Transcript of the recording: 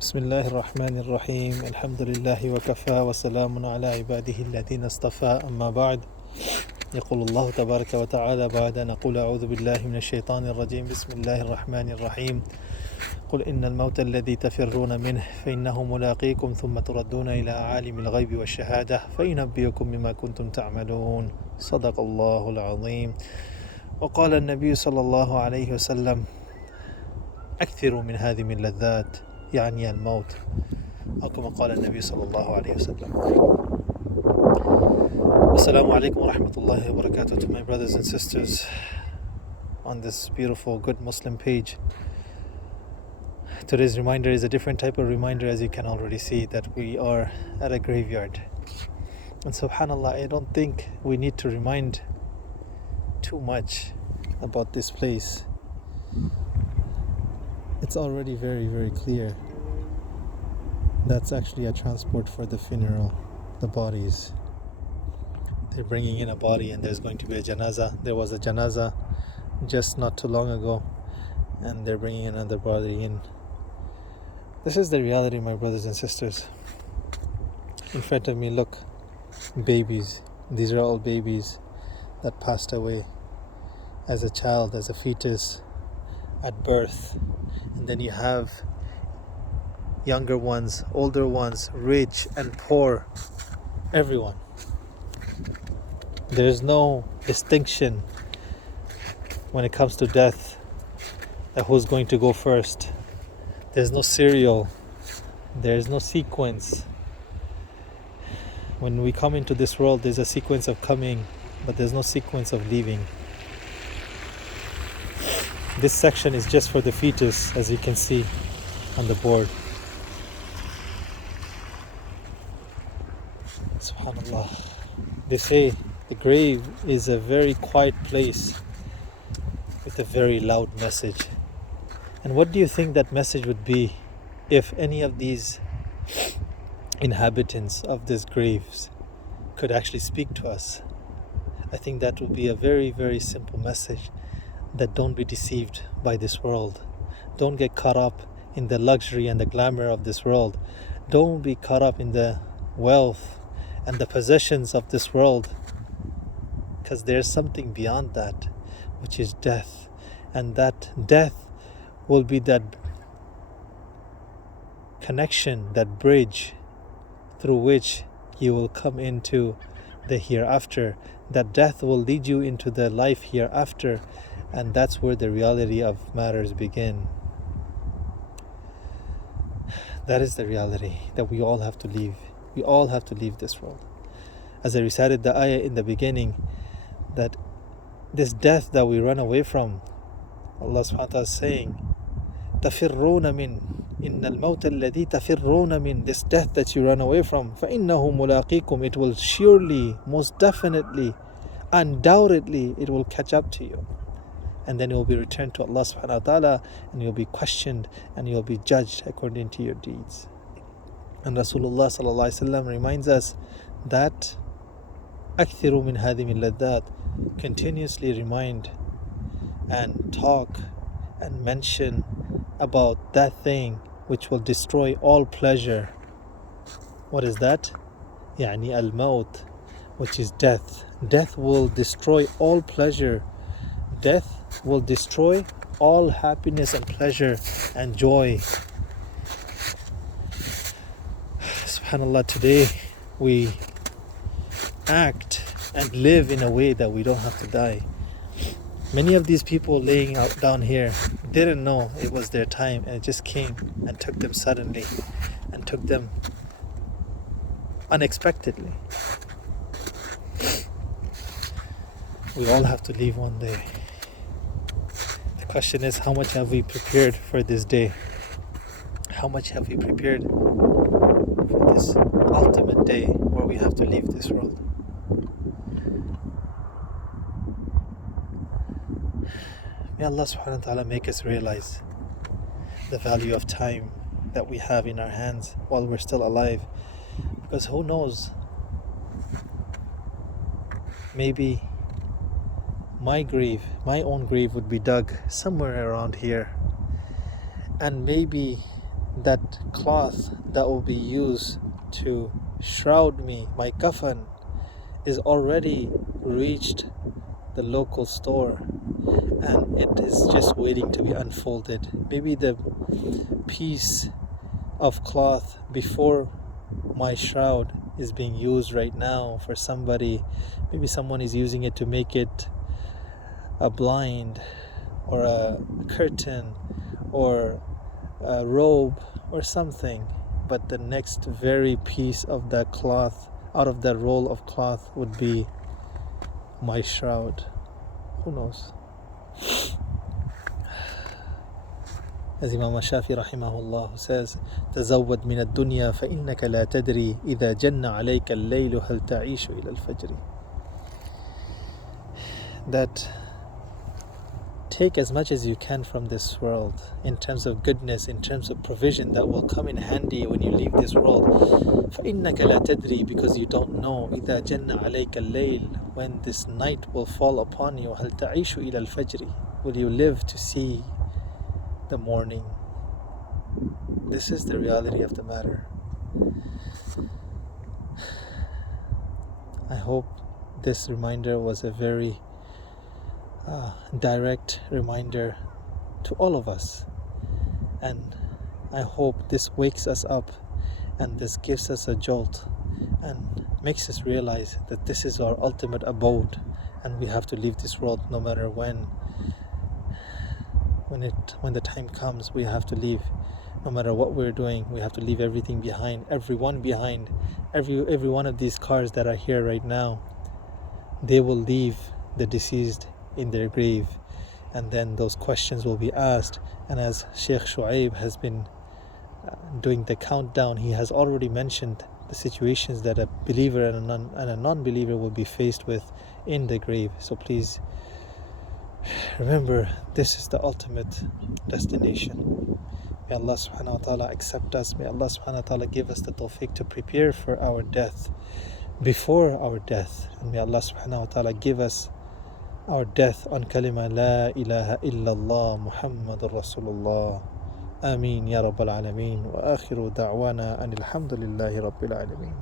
بسم الله الرحمن الرحيم الحمد لله وكفى وسلام على عباده الذين اصطفى أما بعد يقول الله تبارك وتعالى بعد أن أقول أعوذ بالله من الشيطان الرجيم بسم الله الرحمن الرحيم قل إن الموت الذي تفرون منه فإنه ملاقيكم ثم تردون إلى عالم الغيب والشهادة فينبئكم بما كنتم تعملون صدق الله العظيم وقال النبي صلى الله عليه وسلم أكثروا من هذه من اللذات يعني الموت أو كما قال النبي صلى الله عليه وسلم. Assalamu alaikum wa rahmatullahi wa barakatuh to my brothers and sisters on this beautiful good Muslim page. Today's reminder is a different type of reminder, as you can already see, that we are at a graveyard. And subhanallah, I don't think we need to remind too much about this place. It's already very, very clear. That's actually a transport for the funeral, the bodies. They're bringing in a body and there's going to be a janaza. There was a janaza just not too long ago and they're bringing another body in. This is the reality, my brothers and sisters. In front of me, look, babies. These are all babies that passed away as a child, as a fetus, at birth. And then you have younger ones, older ones, rich and poor, everyone. There's no distinction when it comes to death, that who's going to go first. There's no serial, there's no sequence. When we come into this world, there's a sequence of coming, but there's no sequence of leaving. This section is just for the fetus, as you can see on the board. Subhanallah. They say the grave is a very quiet place with a very loud message. And what do you think that message would be if any of these inhabitants of these graves could actually speak to us? I think that would be a very, very simple message, that don't be deceived by this world. Don't get caught up in the luxury and the glamour of this world. Don't be caught up in the wealth and the possessions of this world, because there's something beyond that, which is death. And that death will be that connection, that bridge through which you will come into the hereafter. That death will lead you into the life hereafter, and that's where the reality of matters begin. That is the reality that we all have to leave. We all have to leave this world. As I recited the ayah in the beginning, that this death that we run away from, Allah subhanahu wa ta'ala is saying, تَفِرُّونَ مِنْ إِنَّ الْمَوْتَ الَّذِي تَفِرُّونَ مِنْ, this death that you run away from, فَإِنَّهُ مُلَاقِيكُمْ, it will surely, most definitely, undoubtedly, it will catch up to you. And then it will be returned to Allah subhanahu wa ta'ala, and you'll be questioned and you'll be judged according to your deeds. And Rasulullah sallallahu alaihi wasallam reminds us that أكثروا من هذه من اللذات, continuously remind and talk and mention about that thing which will destroy all pleasure. What is that? يعني الموت, which is death. Death will destroy all pleasure. Death will destroy all happiness and pleasure and joy. SubhanAllah, today we act and live in a way that we don't have to die. Many of these people laying out down here didn't know it was their time, and it just came and took them suddenly and took them unexpectedly. We all have to leave one day. The question is, how much have we prepared for this day? How much have we prepared for this ultimate day where we have to leave this world? May Allah subhanahu wa ta'ala make us realize the value of time that we have in our hands while we're still alive. Because who knows, maybe my grave, my own grave, would be dug somewhere around here, and maybe that cloth that will be used to shroud me, my kafan, is already reached the local store and it is just waiting to be unfolded. Maybe the piece of cloth before my shroud is being used right now for somebody. Maybe someone is using it to make it a blind or a curtain or a robe or something, but the next very piece of that cloth out of that roll of cloth would be my shroud. Who knows? As Imam Shafi rahimahullah says, تزود من الدنيا فإنك لا تدري إذا جن عليك الليل هل تعيش إلى الفجر. That take as much as you can from this world in terms of goodness, in terms of provision that will come in handy when you leave this world. فإنك لا تدري, because you don't know, إذا جن عليك الليل, when this night will fall upon you, هل تعيش إلى الفجر, will you live to see the morning? This is the reality of the matter. I hope this reminder was a very direct reminder to all of us, and I hope this wakes us up and this gives us a jolt and makes us realize that this is our ultimate abode and we have to leave this world no matter when the time comes. We have to leave. No matter what we're doing, we have to leave everything behind, everyone behind. Every one of these cars that are here right now, they will leave the deceased in their grave, and then those questions will be asked. And as Shaykh Shu'aib has been doing the countdown, he has already mentioned the situations that a believer and a non-believer will be faced with in the grave. So please remember, this is the ultimate destination. May Allah subhanahu wa ta'ala accept us. May Allah subhanahu wa ta'ala give us the tawfiq to prepare for our death before our death. And may Allah subhanahu wa ta'ala give us our death on kalima La ilaha illallah Muhammadur Rasulullah. Ameen ya Rabbal Alameen. Wa akhiru da'wana anil hamdulillahi Rabbil Alameen.